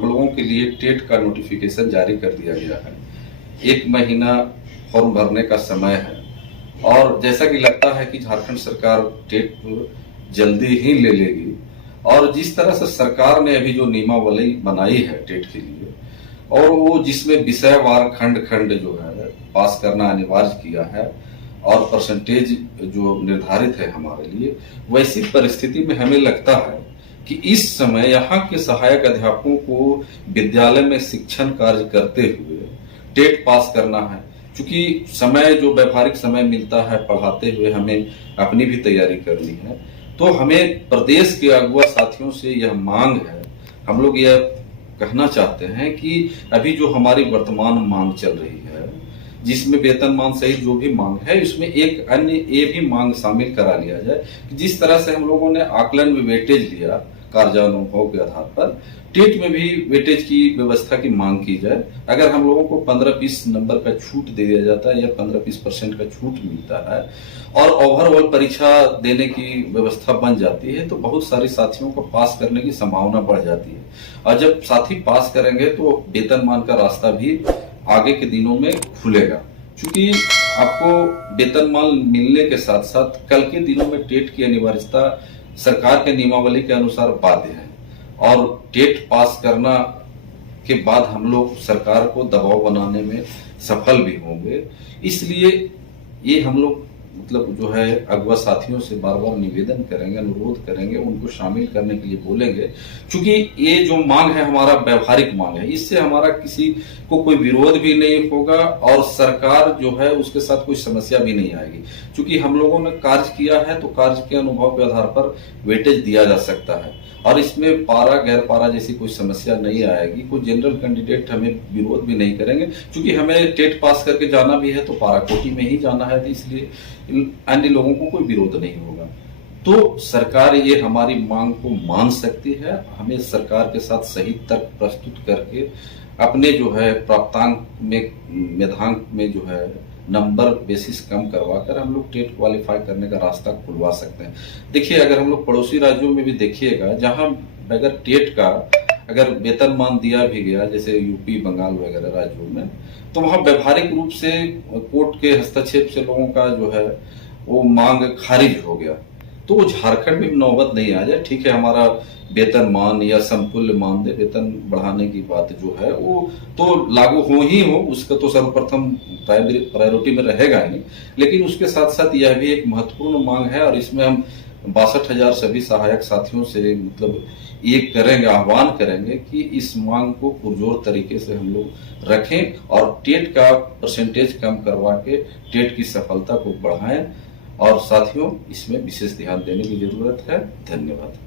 हम लोगों के लिए टेट का नोटिफिकेशन जारी कर दिया गया है। 1 महीना फॉर्म भरने का समय है और जैसा कि लगता है कि झारखंड सरकार टेट जल्दी ही ले लेगी। और जिस तरह से सरकार ने अभी जो नियमावली बनाई है टेट के लिए, और वो जिसमें विषयवार खंड खंड जो है पास करना अनिवार्य किया है और परसेंटेज जो निर्धारित है हमारे लिए, वैसी परिस्थिति में हमें लगता है कि इस समय यहाँ के सहायक अध्यापकों को विद्यालय में शिक्षण कार्य करते हुए टेट पास करना है। क्योंकि समय जो व्यवहारिक समय मिलता है पढ़ाते हुए हमें अपनी भी तैयारी करनी है, तो हमें प्रदेश के अगुआ साथियों से यह मांग है, हम लोग यह कहना चाहते हैं कि अभी जो हमारी वर्तमान मांग चल रही है, जिसमें वेतनमान सहित जो भी मांग है, इसमें एक अन्य ये भी मांग शामिल करा लिया जाए कि जिस तरह से हम लोगों ने आकलन में वेटेज लिया कार्यानुभव के आधार पर, टेट में भी वेटेज की व्यवस्था की मांग की जाए। अगर हम लोगों को 15-20 नंबर का छूट दे दिया जाता है या 15-20% का छूट मिलता है और ओवरऑल परीक्षा देने की व्यवस्था बन जाती है, तो बहुत सारे साथियों को पास करने की संभावना बढ़ जाती है। और जब साथी पास करेंगे तो वेतनमान का रास्ता भी आगे के दिनों में खुलेगा। क्योंकि आपको वेतनमान मिलने के साथ साथ कल के दिनों में टेट की अनिवार्यता सरकार के नियमावली के अनुसार बाध्य है और टेट पास करना के बाद हम लोग सरकार को दबाव बनाने में सफल भी होंगे। इसलिए ये हम लोग मतलब जो है अगवा साथियों से बार बार निवेदन करेंगे, अनुरोध करेंगे, उनको शामिल करने के लिए बोलेंगे। क्योंकि ये जो मांग है हमारा व्यवहारिक मांग है, इससे हमारा किसी को कोई विरोध भी नहीं होगा और सरकार जो है उसके साथ कोई समस्या भी नहीं आएगी। क्योंकि हम लोगों ने कार्य किया है तो कार्य के अनुभव के आधार पर वेटेज दिया जा सकता है और इसमें पारा गैर पारा जैसी कोई समस्या नहीं आएगी। कोई जनरल कैंडिडेट हमें विरोध भी नहीं करेंगे, क्योंकि हमें टेट पास करके जाना भी है तो पारा कोटि में ही जाना है, तो इसलिए अन्य लोगों को कोई विरोध नहीं होगा। तो सरकार ये हमारी मांग को मान सकती है। हमें सरकार के साथ सही तर्क प्रस्तुत करके अपने जो है प्राप्तांक में मेधांक में जो है नंबर बेसिस कम करवाकर हम लोग टेट क्वालिफाई करने का रास्ता खुलवा सकते हैं। देखिए, अगर हम लोग पड़ोसी राज्यों में भी देखिएगा, जहां बगैर टेट का अगर वेतनमान दिया भी गया, जैसे यूपी, बंगाल वगैरह राज्यों में, तो वहां व्यवहारिक रूप से कोर्ट के हस्तक्षेप से लोगों का जो है वो मांग खारिज हो गया। तो झारखंड में नौबत नहीं आ जाए। ठीक है, हमारा वेतनमान या समतुल्य मानदेय वेतन बढ़ाने की बात जो है वो तो लागू हो ही हो, उसका तो सर्वप्रथम प्रायोरिटी में रहेगा ही। लेकिन उसके साथ साथ यह भी एक महत्वपूर्ण मांग है और इसमें हम 62,000 सभी सहायक साथियों से मतलब ये करेंगे, आह्वान करेंगे कि इस मांग को पुरजोर तरीके से हम लोग रखें और टेट का परसेंटेज कम करवा के टेट की सफलता को बढ़ाएं। और साथियों, इसमें विशेष ध्यान देने की जरूरत है। धन्यवाद।